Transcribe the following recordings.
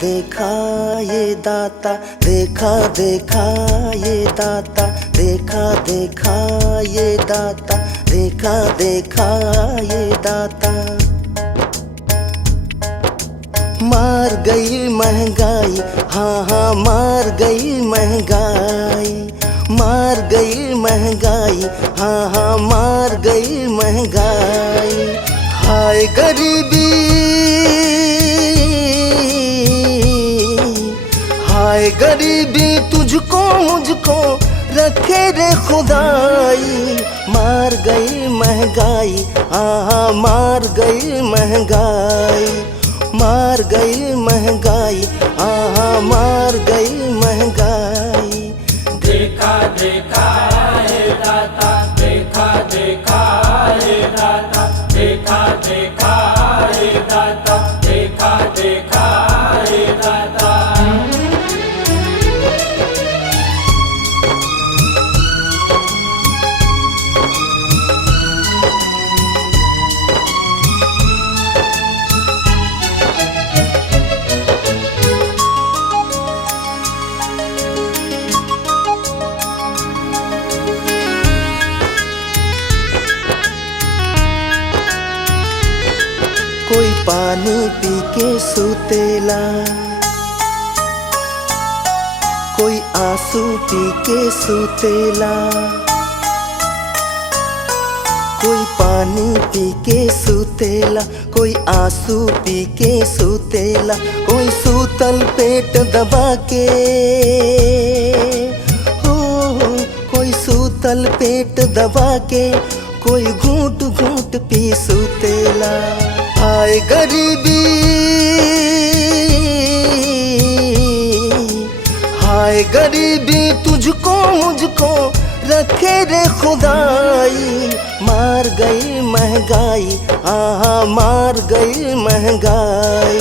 देखा ये दाता, देखा देखा ये दाता, देखा देखा ये दाता, देखा देखा ये दाता। मार गई महंगाई, हाँ हाँ मार गई महंगाई, मार गई महंगाई, हाँ हाँ मार गई महंगाई। हाय गरीबी, हाय गरीबी तुझको मुझको रखे रे खुदाई। मार गई महंगाई, हाँ हाँ मार गई महंगाई, मार गई महंगाई, हाँ हाँ मार गई महंगाई। देखा देखा हे दाता, देखा देखा हे दाता, देखा देखा हे दाता, देखा देखा हे दाता। कोई पानी पी के सुतेला, कोई आंसू पी के सुतेला, कोई पानी पी के सुतेला, कोई आंसू पी के सुतेला, कोई सूतल पेट दबा के, हो कोई सूतल पेट दबा के, कोई घूंट घूंट पी सुतेला। हाय गरीबी, हाय गरीबी तुझको मुझको रखे रे खुदाई। मार गई महंगाई, हाँ हाँ मार गई महंगाई,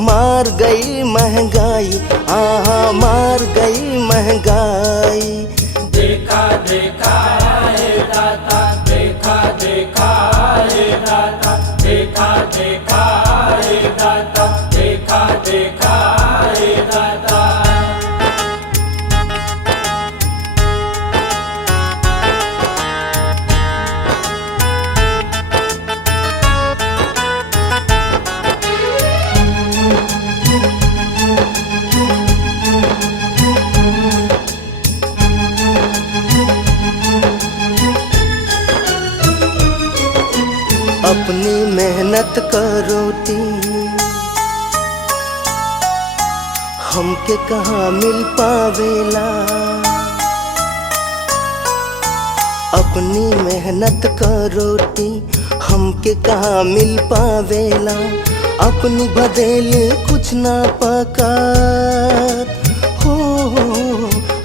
मार गई महंगाई, हाँ हाँ मार गई महंगाई। देखा देखा हे दाता, देखा देखा हे दाता, देखा देखा हे दाता, देखा देखा हे दाता। अपनी मेहनत का रोटी हमके कहाँ मिल पावेला, अपनी मेहनत का रोटी हमके कहाँ मिल पावेला। अपनी बदले कुछ ना पका, हो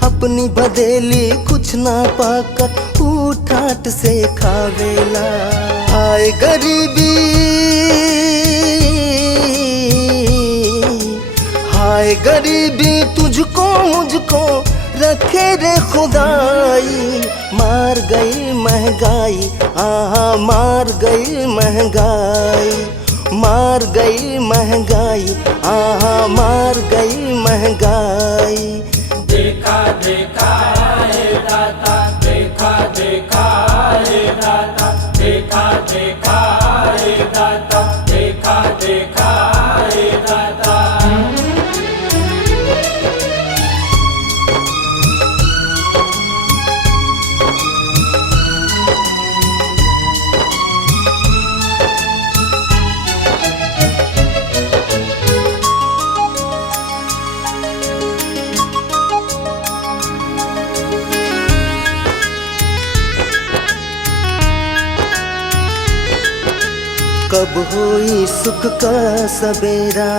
अपनी बदले कुछ ना पका, ठाट से खावेला। हाय गरीबी, हाय गरीबी तुझको मुझको रखे रे खुदाई। मार गई महंगाई, हाँ हाँ मार गई महंगाई, मार गई महंगाई, हाँ हाँ मार गई महंगाई। देखा देखा हे दाता, देखा देखा हे दाता, देखा देखा हे दाता, देखा देखा हे दाता। कब होई सुख का सवेरा,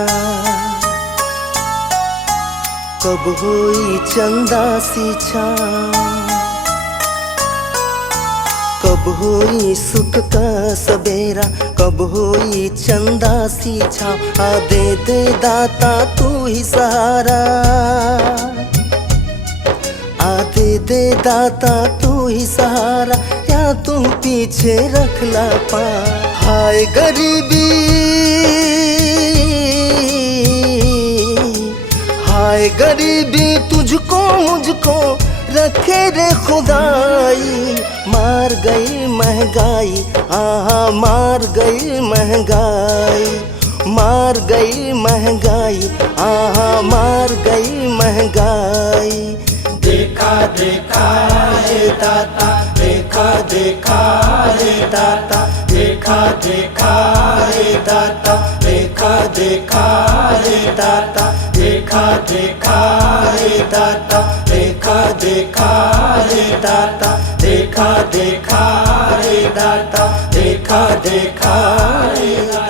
कब होई चंदा सी छाँव, कब होई सुख का सवेरा, कब होई चंदा सी छाँव। आ दे दे दाता तू ही सहारा, आ दे दे दाता तू ही सहारा, या तू पीछे रख ला पा। हाय गरीबी, गरीबी तुझको मुझको रखे रे खुदाई। मार गई महंगाई, आहा मार गई महंगाई, मार गई महंगाई, आहा मार गई महंगाई। देखा देखा हे दाता, देखा देखा हे दाता, देखा देखा हे दाता, देखा देखा हे दाता, देखा देखा हे दाता, देखा देखा हे दाता, देखा देखा हे दाता, देखा देखा हे दाता।